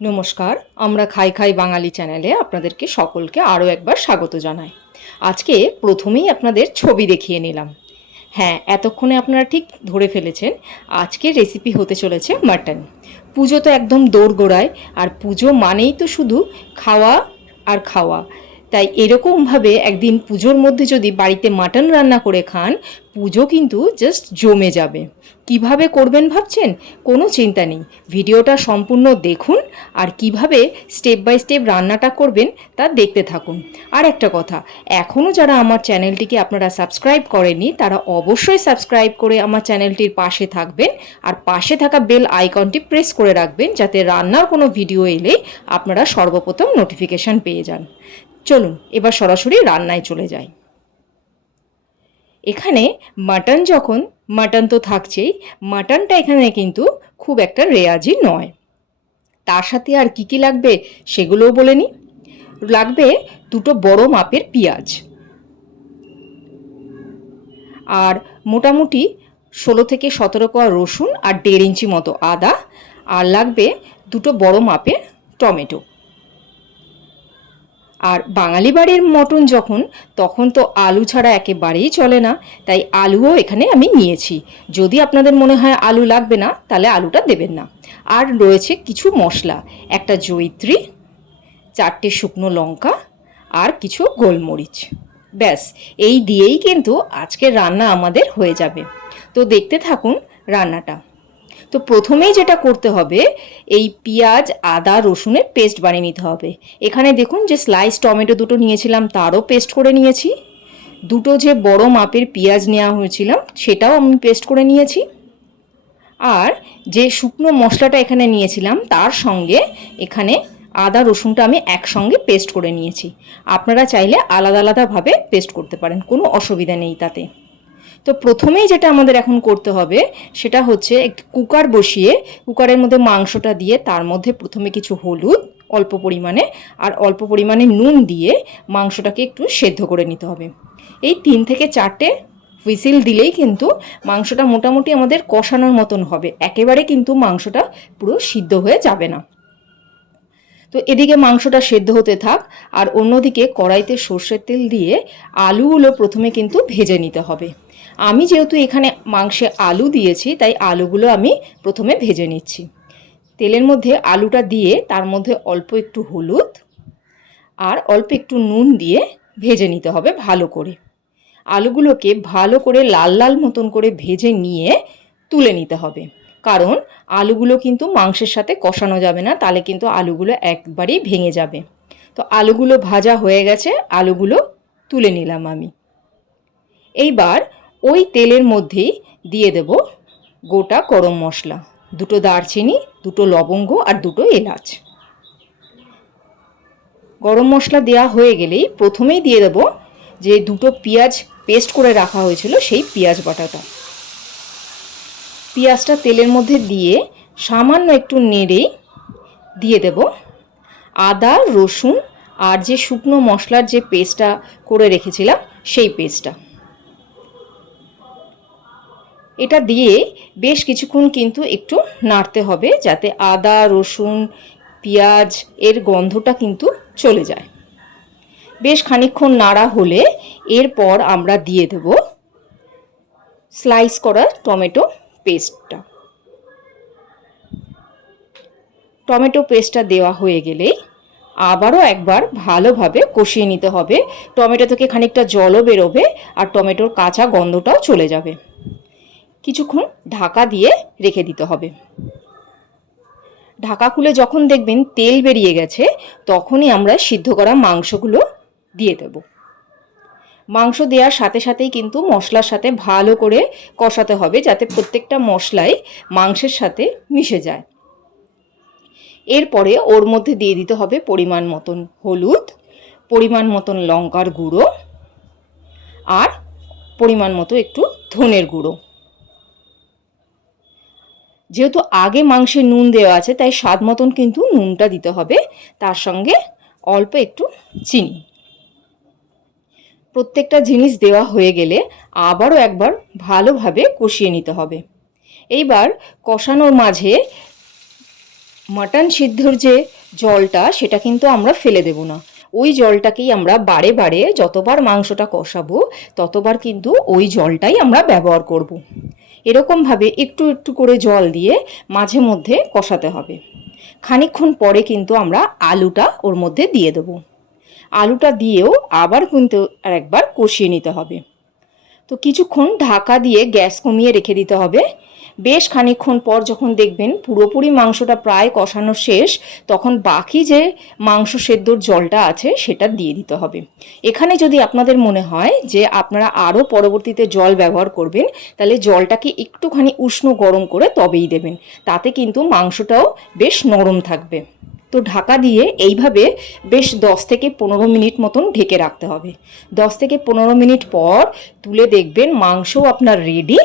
নমস্কার, আমরা খাই খাই বাঙালি চ্যানেলে আপনাদেরকে সকলকে আরও একবার স্বাগত জানাই। আজকে প্রথমেই আপনাদের ছবি দেখিয়ে নিলাম। হ্যাঁ এতক্ষণে আপনারা ঠিক ধরে ফেলেছেন আজকের রেসিপি হতে চলেছে মাটন পুজো তো একদম দোরগোড়ায়, আর পুজো মানেই তো শুধু খাওয়া আর খাওয়া। তাই এরকমভাবে একদিন পুজোর মধ্যে যদি বাড়িতে মাটন রান্না করে খান, পুজো কিন্তু জাস্ট জমে যাবে। কীভাবে করবেন ভাবছেন? কোনো চিন্তা নেই। ভিডিওটা সম্পূর্ণ দেখুন আর কীভাবে স্টেপ বাই স্টেপ রান্নাটা করবেন তা দেখতে থাকুন। আর একটা কথা এখনও যারা আমার চ্যানেলটিকে আপনারা সাবস্ক্রাইব করেনি তারা অবশ্যই সাবস্ক্রাইব করে আমার চ্যানেলটির পাশে থাকবেন আর পাশে থাকা বেল আইকনটি প্রেস করে রাখবেন যাতে রান্নার কোনো ভিডিও এলেই আপনারা সর্বপ্রথম নোটিফিকেশান পেয়ে যান। চলুন, এবার সরাসরি রান্নায় চলে যাই। এখানে মাটন যখন, মাটন তো থাকছেই, মাটনটা এখানে কিন্তু খুব একটা রেয়াজি নয়। তার সাথে আর কি কি লাগবে সেগুলোও বলে নিই লাগবে দুটো বড় মাপের পেঁয়াজ। আর মোটামুটি ষোলো থেকে সতেরো কোয়া রসুন আর দেড় ইঞ্চি মতো আদা। আর লাগবে দুটো বড় মাপের টমেটো। আর বাঙালি বাড়ির মটন যখন, তখন তো আলু ছাড়া একেবারেই চলে না। তাই আলুও এখানে আমি নিয়েছি। যদি আপনাদের মনে হয় আলু লাগবে না, তাহলে আলুটা দেবেন না। আর রয়েছে কিছু মশলা। একটা জৈত্রী চারটে শুকনো লঙ্কা, আর কিছু গোলমরিচ। ব্যাস, এই দিয়েই কিন্তু আজকের রান্না আমাদের হয়ে যাবে। তো দেখতে থাকুন রান্নাটা। তো প্রথমেই যেটা করতে হবে, এই পেঁয়াজ, আদা, রসুনের পেস্ট বানিয়ে নিতে হবে। এখানে দেখুন যে স্লাইস টমেটো দুটো নিয়েছিলাম, তারও পেস্ট করে নিয়েছি। দুটো যে বড় মাপের পেঁয়াজ নেওয়া হয়েছিলাম সেটাও আমি পেস্ট করে নিয়েছি। আর যে শুকনো মশলাটা এখানে নিয়েছিলাম, তার সঙ্গে এখানে আদা, রসুনটা আমি একসঙ্গে পেস্ট করে নিয়েছি। আপনারা চাইলে আলাদা আলাদাভাবে পেস্ট করতে পারেন, কোনো অসুবিধা নেই তাতে। তো প্রথমেই যেটা আমাদের এখন করতে হবে, সেটা হচ্ছে একটি কুকার বসিয়ে কুকারের মধ্যে মাংসটা দিয়ে তার মধ্যে প্রথমে কিছু হলুদ অল্প পরিমাণে আর অল্প পরিমাণে নুন দিয়ে মাংসটাকে একটু সেদ্ধ করে নিতে হবে। এই তিন থেকে চারটে হুইসিল দিলেই কিন্তু মাংসটা মোটামুটি আমাদের কষানোর মতন হবে, একেবারে কিন্তু মাংসটা পুরো সিদ্ধ হয়ে যাবে না। তো এদিকে মাংসটা সেদ্ধ হতে থাক আর অন্যদিকে কড়াইতে সর্ষের তেল দিয়ে আলুগুলো প্রথমে কিন্তু ভেজে নিতে হবে। আমি যেহেতু এখানে মাংসে আলু দিয়েছি, তাই আলুগুলো আমি প্রথমে ভেজে নিচ্ছি। তেলের মধ্যে আলুটা দিয়ে তার মধ্যে অল্প একটু হলুদ আর অল্প একটু নুন দিয়ে ভেজে নিতে হবে ভালো করে। আলুগুলোকে ভালো করে লাল লাল মতন করে ভেজে নিয়ে তুলে নিতে হবে। কারণ আলুগুলো কিন্তু মাংসের সাথে কষানো যাবে না, তাহলে কিন্তু আলুগুলো একবারেই ভেঙে যাবে। তো আলুগুলো ভাজা হয়ে গেছে, আলুগুলো তুলে নিলাম আমি। এইবার ওই তেলের মধ্যেই দিয়ে দেব গোটা গরম মশলা। দুটো দারচিনি, দুটো লবঙ্গ আর দুটো এলাচ। গরম মশলা দেওয়া হয়ে গেলেই প্রথমেই দিয়ে দেব যে দুটো পেঁয়াজ পেস্ট করে রাখা হয়েছিল সেই পেঁয়াজ বাটাটা। পেঁয়াজটা তেলের মধ্যে দিয়ে সামান্য একটু নেড়ে দিয়ে দেব। আদা, রসুন আর যে শুকনো মশলার যে পেস্টটা করে রেখেছিলাম সেই পেস্টটা। এটা দিয়ে বেশ কিছুক্ষণ কিন্তু একটু নাড়তে হবে যাতে আদা, রসুন, পেঁয়াজ এর গন্ধটা কিন্তু চলে যায়। বেশ খানিক্ষণ নাড়া হলে এরপর আমরা দিয়ে দেব স্লাইস করা টমেটো পেস্টটা। টমেটো পেস্টটা দেওয়া হয়ে গেলেই আবারও একবার ভালোভাবে কষিয়ে নিতে হবে। টমেটো থেকে খানিকটা জলও বেরোবে আর টমেটোর কাঁচা গন্ধটাও চলে যাবে। কিছুক্ষণ ঢাকা দিয়ে রেখে দিতে হবে। ঢাকা খুলে যখন দেখবেন তেল বেরিয়ে গেছে, তখনই আমরা সিদ্ধ করা মাংসগুলো দিয়ে দেব। মাংস দেওয়ার সাথে সাথেই কিন্তু মশলার সাথে ভালো করে কষাতে হবে যাতে প্রত্যেকটা মশলাই মাংসের সাথে মিশে যায়। এরপরে ওর মধ্যে দিয়ে দিতে হবে পরিমাণ মতন হলুদ, পরিমাণ মতন লঙ্কার গুঁড়ো আর পরিমাণ মতো একটু ধনের গুঁড়ো। যেহেতু আগে মাংসে নুন দেওয়া আছে, তাই স্বাদ মতন কিন্তু নুনটা দিতে হবে। তার সঙ্গে অল্প একটু চিনি। প্রত্যেকটা জিনিস দেওয়া হয়ে গেলে আবারও একবার ভালোভাবে কষিয়ে নিতে হবে। এইবার কষানোর মাঝে মাটন সিদ্ধর যে জলটা, সেটা কিন্তু আমরা ফেলে দেব না। ওই জলটাকেই আমরা বারে বারে যতবার মাংসটা কষাবো, ততবার কিন্তু ওই জলটাই আমরা ব্যবহার করব। এরকমভাবে একটু একটু করে জল দিয়ে মাঝে মধ্যে কষাতে হবে। খানিক্ষণ পরে কিন্তু আমরা আলুটা ওর মধ্যে দিয়ে দেবো। আলুটা দিয়েও আবার কিন্তু আর একবার কষিয়ে নিতে হবে। তো কিছুক্ষণ ঢাকা দিয়ে গ্যাস কমিয়ে রেখে দিতে হবে। বেশ খানিকক্ষণ পর যখন দেখবেন পুরোপুরি মাংসটা প্রায় কষানো শেষ, তখন বাকি যে মাংস সেদ্ধর জলটা আছে সেটা দিয়ে দিতে হবে। এখানে যদি আপনাদের মনে হয় যে আপনারা আরও পরবর্তীতে জল ব্যবহার করবেন, তাহলে জলটাকে একটুখানি উষ্ণ গরম করে তবেই দেবেন। তাতে কিন্তু মাংসটাও বেশ নরম থাকবে। তো ঢাকা দিয়ে এইভাবে বেশ দশ থেকে পনেরো মিনিট মতন ঢেকে রাখতে হবে। দশ থেকে পনেরো মিনিট পর তুলে দেখবেন মাংসও আপনার রেডি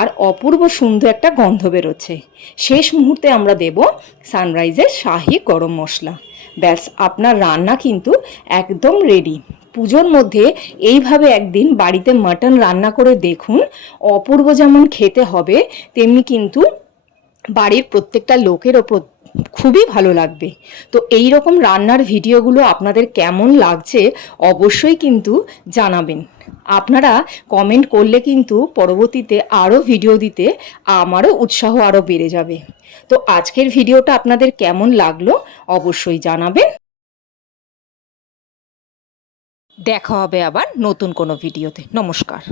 আর অপূর্ব সুন্দর একটা গন্ধ বেরোচ্ছে। শেষ মুহূর্তে আমরা দেব সানরাইজের শাহি গরম মশলা। ব্যাস, আপনার রান্না কিন্তু একদম রেডি পুজোর মধ্যে এইভাবে একদিন বাড়িতে মাটন রান্না করে দেখুন, অপূর্ব যেমন খেতে হবে, তেমনি কিন্তু বাড়ির প্রত্যেকটা লোকের ওপর খুবই ভালো লাগবে। তো এই রকম রান্নার ভিডিওগুলো আপনাদের কেমন লাগছে অবশ্যই কিন্তু জানাবেন। আপনারা কমেন্ট করলে কিন্তু পরবর্তীতে আরও ভিডিও দিতে আমারও উৎসাহ আরও বেড়ে যাবে। তো আজকের ভিডিওটা আপনাদের কেমন লাগল অবশ্যই জানাবেন। দেখা হবে আবার নতুন কোনো ভিডিওতে। নমস্কার।